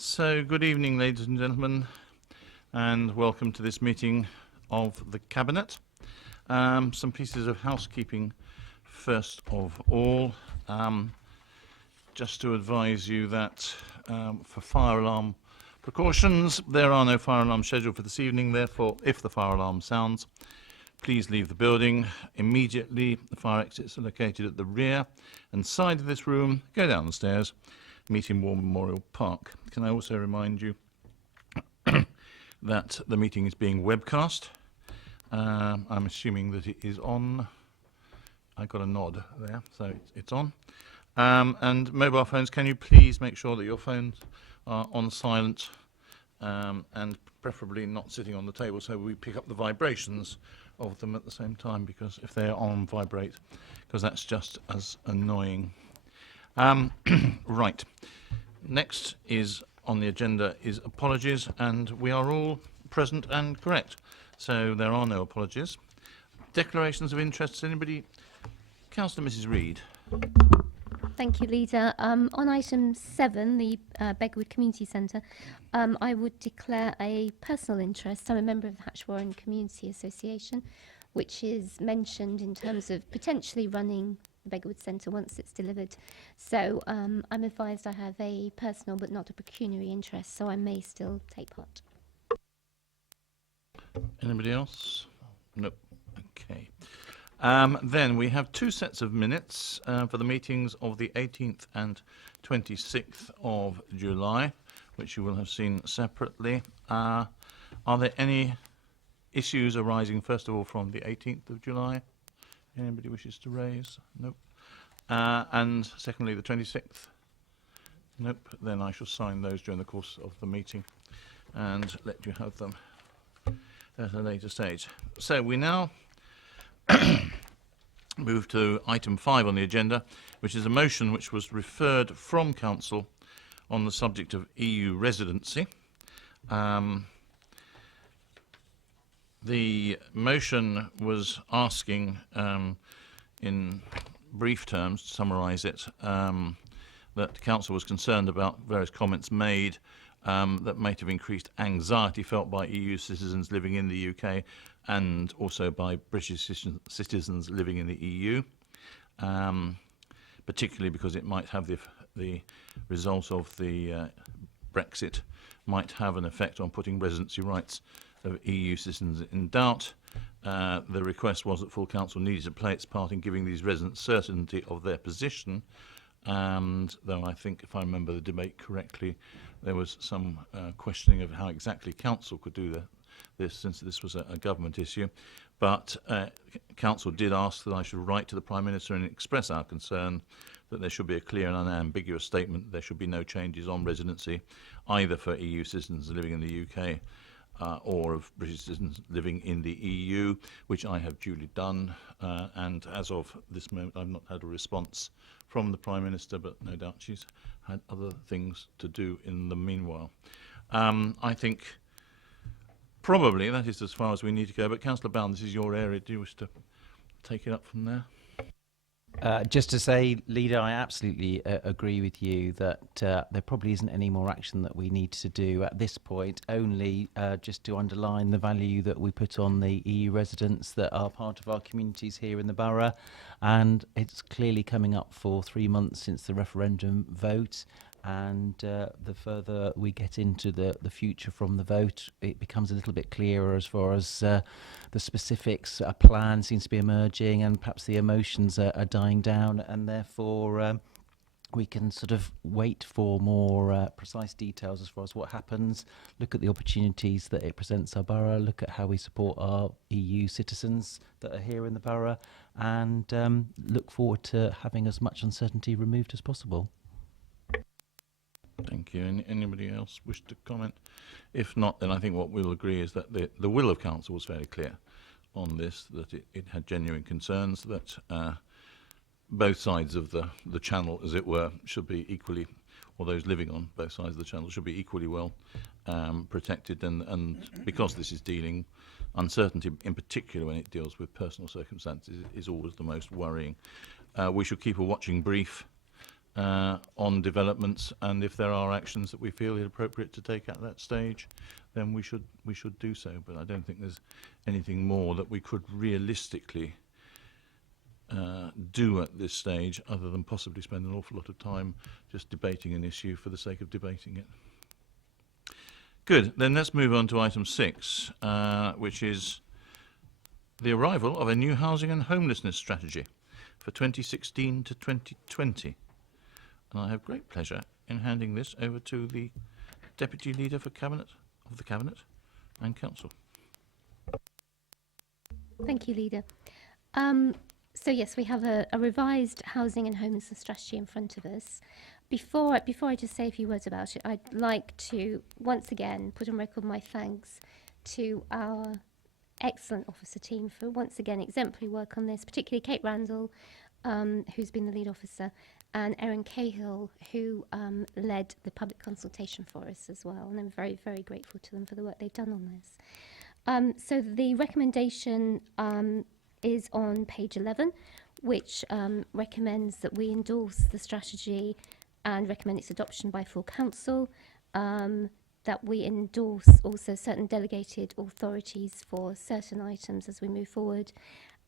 So, good evening, ladies and gentlemen, and welcome to this meeting of the Cabinet. Some pieces of housekeeping first of all. Just to advise you that for fire alarm precautions, there are no fire alarms scheduled for this evening. Therefore, if the fire alarm sounds, please leave the building immediately. The fire exits are located at the rear and side of this room. Go down the stairs, meet in War Memorial Park. Can I also remind you that the meeting is being webcast. I'm assuming that it is on. I got a nod there, so it's on. And mobile phones, can you please make sure that your phones are on silent and preferably not sitting on the table so we pick up the vibrations of them at the same time, because if they're on vibrate, because that's just as annoying. Right. Next is on the agenda is apologies, and we are all present and correct. So there are no apologies. Declarations of interest. Anybody? Councillor Mrs. Reid. Thank you, Leader. On item 7, the Begwood Community Centre, I would declare a personal interest. I'm a member of the Hatch Warren Community Association, which is mentioned in terms of potentially running the Begwood Centre once it's delivered. So I'm advised I have a personal but not a pecuniary interest, so I may still take part. Anybody else? Nope. Okay. Then we have two sets of minutes for the meetings of the 18th and 26th of July, which you will have seen separately. Are there any issues arising, first of all, from the 18th of July? Anybody wishes to raise? Nope. And secondly, the 26th? Nope. Then I shall sign those during the course of the meeting and let you have them at a later stage. So we now move to item 5 on the agenda, which is a motion which was referred from Council on the subject of EU residency. The motion was asking, in brief terms, to summarise it, that Council was concerned about various comments made that might have increased anxiety felt by EU citizens living in the UK and also by British citizens living in the EU, particularly because it might have the result of the Brexit might have an effect on putting residency rights of EU citizens in doubt. The request was that full council needed to play its part in giving these residents certainty of their position, and though I think, if I remember the debate correctly, there was some questioning of how exactly council could do this, since this was a government issue. But council did ask that I should write to the Prime Minister and express our concern that there should be a clear and unambiguous statement that there should be no changes on residency, either for EU citizens living in the UK or of British citizens living in the EU, which I have duly done. And as of this moment, I've not had a response from the Prime Minister, but no doubt she's had other things to do in the meanwhile. I think probably that is as far as we need to go. But Councillor Bound, this is your area. Do you wish to take it up from there? Just to say, Leader, I absolutely agree with you that there probably isn't any more action that we need to do at this point, only just to underline the value that we put on the EU residents that are part of our communities here in the borough. And it's clearly coming up for 3 months since the referendum vote. And the further we get into the future from the vote, it becomes a little bit clearer as far as the specifics. A plan seems to be emerging, and perhaps the emotions are dying down, and therefore we can sort of wait for more precise details as far as what happens, look at the opportunities that it presents our borough, look at how we support our EU citizens that are here in the borough, and look forward to having as much uncertainty removed as possible. Thank you. Anybody else wish to comment? If not, then I think what we'll agree is that the will of council was fairly clear on this, that it had genuine concerns, that both sides of the channel, as it were, should be equally, or those living on both sides of the channel should be equally well protected, and because this is dealing, uncertainty in particular when it deals with personal circumstances is always the most worrying. We should keep a watching brief on developments, and if there are actions that we feel it appropriate to take at that stage, then we should do so. But I don't think there's anything more that we could realistically do at this stage, other than possibly spend an awful lot of time just debating an issue for the sake of debating it. Good. Then let's move on to item 6, which is the arrival of a new housing and homelessness strategy for 2016 to 2020. And I have great pleasure in handing this over to the Deputy Leader for Cabinet of the Cabinet and Council. Thank you, Leader. So yes, we have a revised housing and homelessness strategy in front of us. Before I just say a few words about it, I'd like to once again put on record my thanks to our excellent officer team for once again exemplary work on this, particularly Kate Randall, who's been the lead officer, and Erin Cahill, who led the public consultation for us as well. And I'm very, very grateful to them for the work they've done on this. So the recommendation is on page 11, which recommends that we endorse the strategy and recommend its adoption by full council, that we endorse also certain delegated authorities for certain items as we move forward,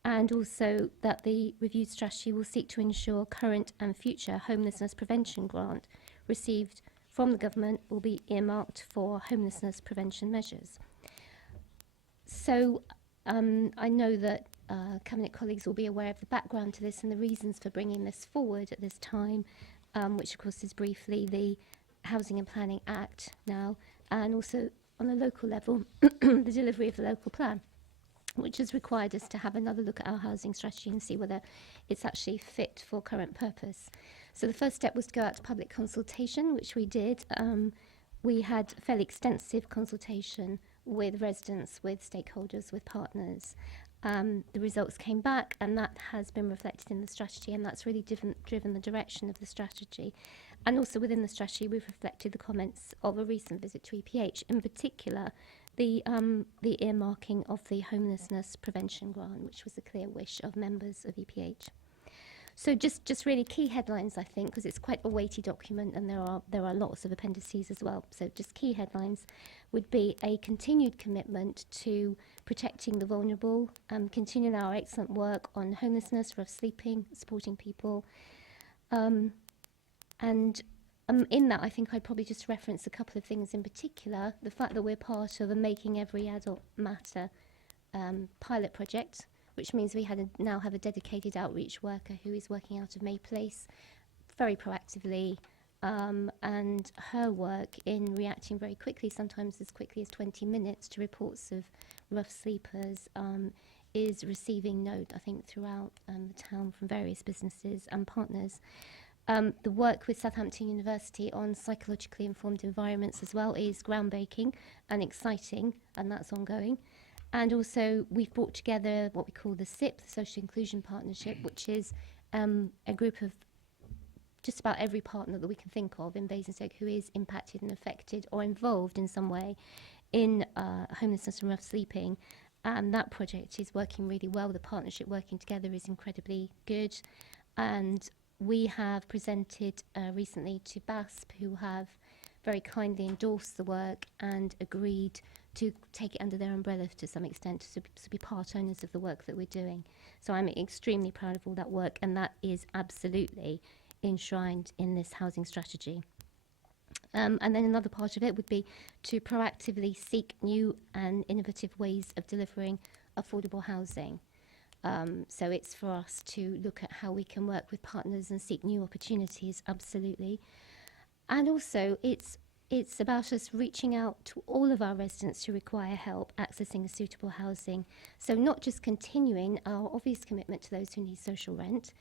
and also that the reviewed strategy will seek to ensure current and future homelessness prevention grant received from the government will be earmarked for homelessness prevention measures. So I know that Cabinet colleagues will be aware of the background to this and the reasons for bringing this forward at this time, which of course is briefly the Housing and Planning Act now, and also on a local level, the delivery of the local plan, which has required us to have another look at our housing strategy and see whether it's actually fit for current purpose. So the first step was to go out to public consultation, which we did. We had fairly extensive consultation with residents, with stakeholders, with partners. The results came back, and that has been reflected in the strategy, and that's really driven the direction of the strategy. And also within the strategy, we've reflected the comments of a recent visit to EPH, in particular the earmarking of the homelessness prevention grant, which was a clear wish of members of EPH. So just really key headlines, I think, because it's quite a weighty document and there are lots of appendices as well. So just key headlines would be a continued commitment to protecting the vulnerable, continuing our excellent work on homelessness, rough sleeping, supporting people. And in that, I think I'd probably just reference a couple of things in particular. The fact that we're part of a Making Every Adult Matter pilot project, which means we now have a dedicated outreach worker who is working out of May Place very proactively, and her work in reacting very quickly, sometimes as quickly as 20 minutes, to reports of rough sleepers is receiving note, I think, throughout the town from various businesses and partners. The work with Southampton University on psychologically informed environments as well is groundbreaking and exciting, and that's ongoing. And also we've brought together what we call the SIP, the Social Inclusion Partnership, which is a group of just about every partner that we can think of in Basingstoke who is impacted and affected or involved in some way in homelessness and rough sleeping. And that project is working really well. The partnership working together is incredibly good. And we have presented recently to BASP, who have very kindly endorsed the work and agreed to take it under their umbrella to some extent, to be part owners of the work that we're doing. So I'm extremely proud of all that work, and that is absolutely enshrined in this housing strategy. And then another part of it would be to proactively seek new and innovative ways of delivering affordable housing. So it's for us to look at how we can work with partners and seek new opportunities, absolutely. And also it's about us reaching out to all of our residents who require help accessing suitable housing. So not just continuing our obvious commitment to those who need social rent,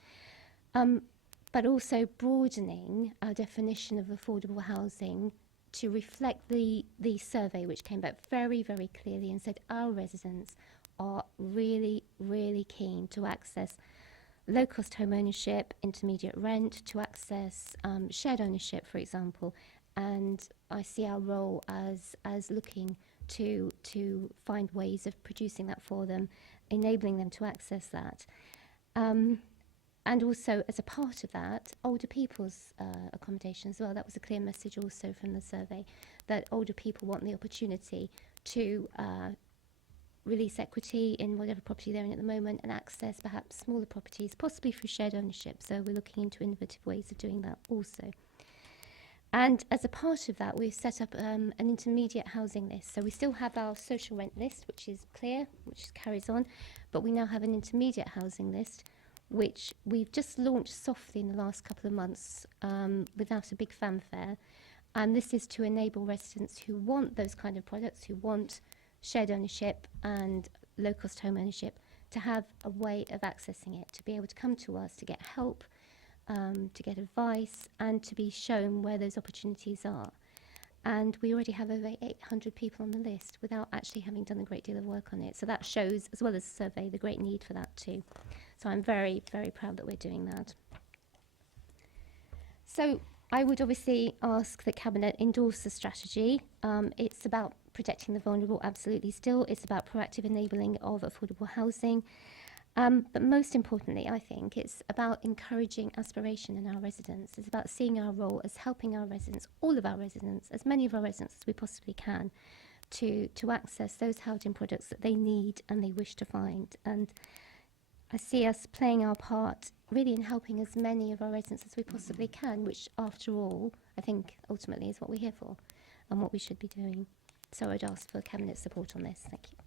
but also broadening our definition of affordable housing to reflect the survey, which came back very, very clearly and said our residents are really, really keen to access low-cost home ownership, intermediate rent, to access shared ownership, for example. And I see our role as looking to find ways of producing that for them, enabling them to access that. And And also, as a part of that, older people's accommodation as well. That was a clear message also from the survey, that older people want the opportunity to release equity in whatever property they're in at the moment and access perhaps smaller properties, possibly through shared ownership. So we're looking into innovative ways of doing that also. And as a part of that, we've set up an intermediate housing list. So we still have our social rent list, which is clear, which carries on, but we now have an intermediate housing list, which we've just launched softly in the last couple of months without a big fanfare. And this is to enable residents who want those kind of products, who want shared ownership and low-cost home ownership, to have a way of accessing it, to be able to come to us, to get help, to get advice, and to be shown where those opportunities are. And we already have over 800 people on the list without actually having done a great deal of work on it. So that shows, as well as the survey, the great need for that too. So I'm very, very proud that we're doing that. So I would obviously ask that Cabinet endorse the strategy. It's about protecting the vulnerable, absolutely still. It's about proactive enabling of affordable housing. But most importantly, I think it's about encouraging aspiration in our residents. It's about seeing our role as helping our residents, all of our residents, as many of our residents as we possibly can, to access those housing products that they need and they wish to find. And I see us playing our part really in helping as many of our residents as we possibly can, which after all, I think ultimately is what we're here for and what we should be doing. So I'd ask for Cabinet support on this. Thank you.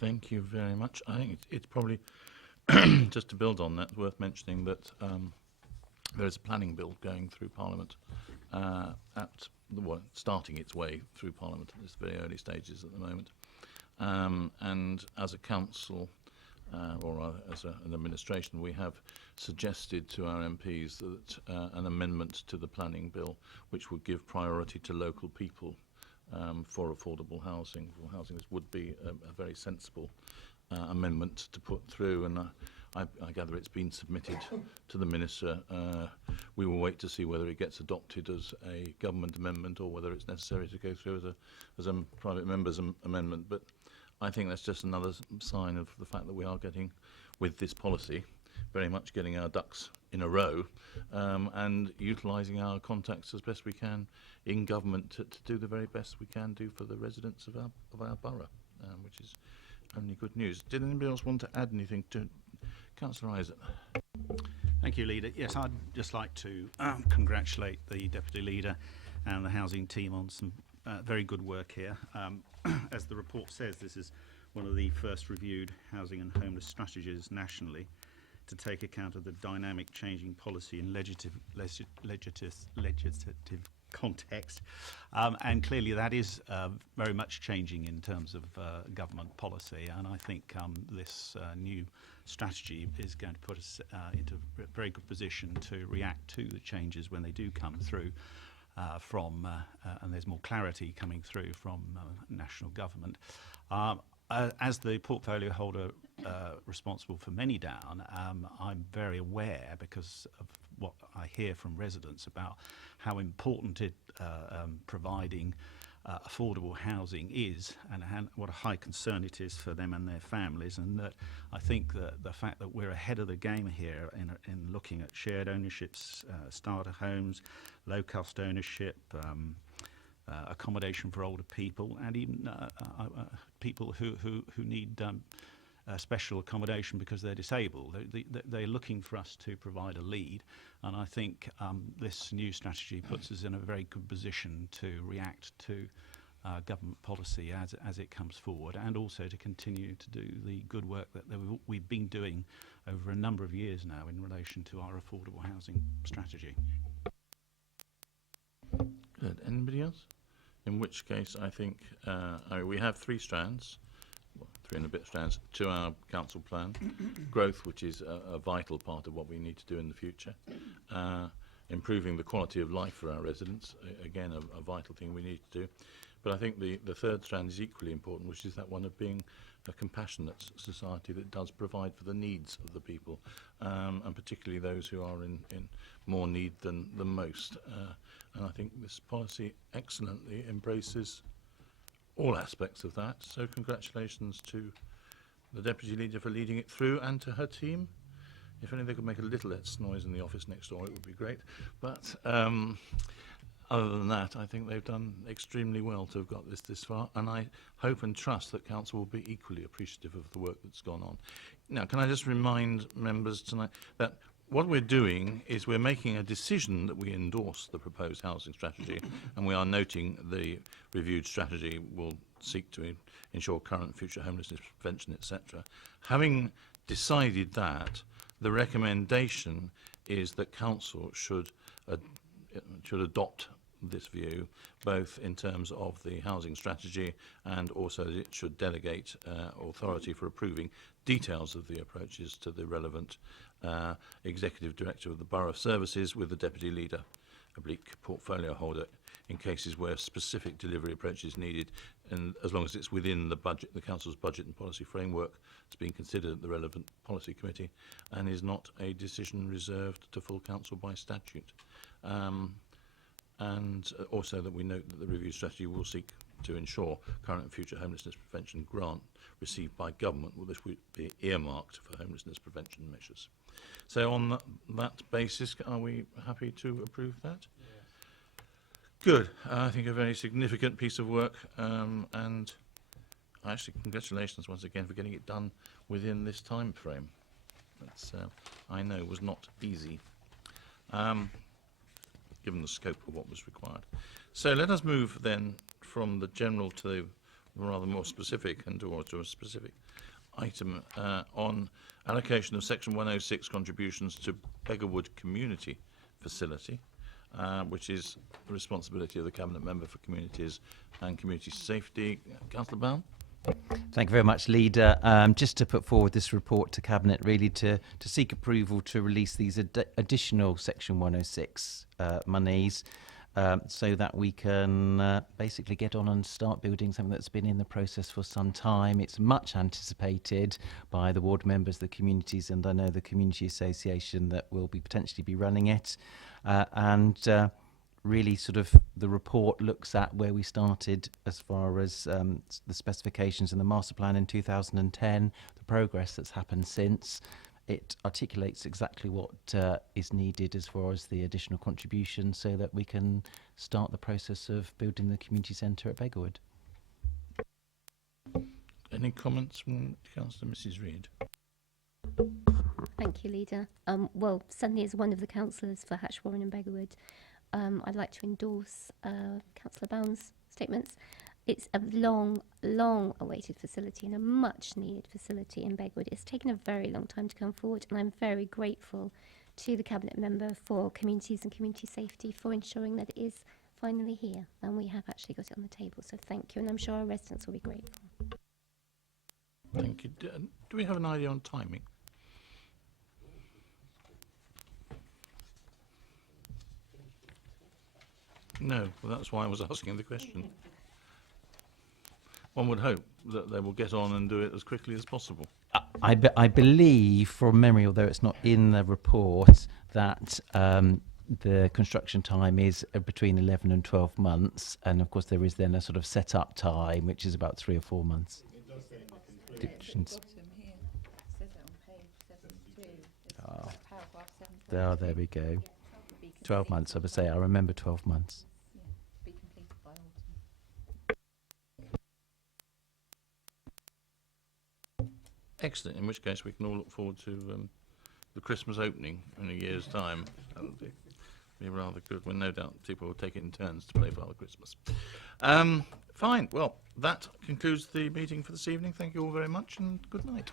Thank you very much. I think it's probably, just to build on that, worth mentioning that there is a planning bill going through Parliament, starting its way through Parliament at its very early stages at the moment. And as a council, or rather as an administration, we have suggested to our MPs that an amendment to the planning bill which would give priority to local people for affordable housing. This would be a very sensible amendment to put through, and I gather it's been submitted to the Minister. We will wait to see whether it gets adopted as a government amendment or whether it's necessary to go through as a private member's amendment. But I think that's just another sign of the fact that we are getting, with this policy, very much getting our ducks in a row and utilising our contacts as best we can in government to do the very best we can do for the residents of our borough, which is only good news. Did anybody else want to add anything to Councillor Isaac? Thank you, Leader. Yes, I'd just like to congratulate the Deputy Leader and the housing team on some very good work here. As the report says, this is one of the first reviewed housing and homeless strategies nationally to take account of the dynamic changing policy and legislative context. And clearly that is very much changing in terms of government policy, and I think this new strategy is going to put us into a very good position to react to the changes when they do come through and there's more clarity coming through from national government. As the portfolio holder responsible for Many Down, I'm very aware, because of what I hear from residents about how important providing affordable housing is, and what a high concern it is for them and their families, and that I think that the fact that we're ahead of the game here in looking at shared ownerships, starter homes, low-cost ownership, accommodation for older people, and even people who need special accommodation because they're disabled. They're looking for us to provide a lead, and I think this new strategy puts us in a very good position to react to government policy as it comes forward, and also to continue to do the good work that we've been doing over a number of years now in relation to our affordable housing strategy. Good. Anybody else? In which case, I think we have three strands, well, 3 and a bit strands, to our council plan. Growth, which is a vital part of what we need to do in the future. Improving the quality of life for our residents, again, a vital thing we need to do. But I think the third strand is equally important, which is that one of being a compassionate society that does provide for the needs of the people, and particularly those who are in more need than most. And I think this policy excellently embraces all aspects of that. So congratulations to the Deputy Leader for leading it through, and to her team. If only they could make a little less noise in the office next door, it would be great. But other than that, I think they've done extremely well to have got this far, and I hope and trust that Council will be equally appreciative of the work that's gone on. Now, can I just remind members tonight that what we're doing is we're making a decision that we endorse the proposed housing strategy, and we are noting the reviewed strategy will seek to ensure current and future homelessness prevention, etc. Having decided that, the recommendation is that Council should adopt this view, both in terms of the housing strategy and also that it should delegate authority for approving details of the approaches to the relevant Executive Director of the Borough Services with the Deputy Leader, oblique portfolio holder, in cases where specific delivery approach is needed, and as long as it's within the budget, the Council's budget and policy framework that's being considered at the relevant policy committee, and is not a decision reserved to full Council by statute. And also that we note that the review strategy will seek to ensure current and future homelessness prevention grant received by government will this would be earmarked for homelessness prevention measures. So on that basis, are we happy to approve that? Yes. Good. I think a very significant piece of work, and actually congratulations once again for getting it done within this time frame. That's I know was not easy. Given the scope of what was required. So let us move then from the general to the rather more specific and to a specific item on allocation of Section 106 contributions to Beggarwood Community Facility, which is the responsibility of the Cabinet Member for Communities and Community Safety. Councillor Bown. Thank you very much, Leader. Just to put forward this report to Cabinet, really to seek approval to release these additional Section 106 monies so that we can basically get on and start building something that's been in the process for some time. It's much anticipated by the ward members, the communities, and I know the Community Association that will be potentially be running it. Really sort of the report looks at where we started as far as the specifications in the master plan in 2010, the progress that's happened since. It articulates exactly what is needed as far as the additional contribution so that we can start the process of building the community centre at Beggarwood. Any comments from Councillor Mrs Reid? Thank you, Leader. Well, certainly as one of the councillors for Hatchwarren and Beggarwood, I'd like to endorse Councillor Bown's statements. It's a long awaited facility and a much needed facility in Beggarwood. It's taken a very long time to come forward, and I'm very grateful to the Cabinet Member for Communities and Community Safety for ensuring that it is finally here, and we have actually got it on the table, so thank you, and I'm sure our residents will be grateful. Thank you. Do we have an idea on timing? No, well, that's why I was asking the question. One would hope that they will get on and do it as quickly as possible. I believe, from memory, although it's not in the report, that the construction time is between 11 and 12 months, and of course there is then a sort of set-up time, which is about 3 or 4 months. It does say in the conclusions. Here, it says it on page 72. It's paragraph 7. There we go. 12 months, I would say. I remember 12 months. Be completed by autumn. Excellent, in which case we can all look forward to the Christmas opening in a year's time. That'll be rather good, when no doubt people will take it in turns to play Father Christmas. Fine, well, that concludes the meeting for this evening. Thank you all very much and good night.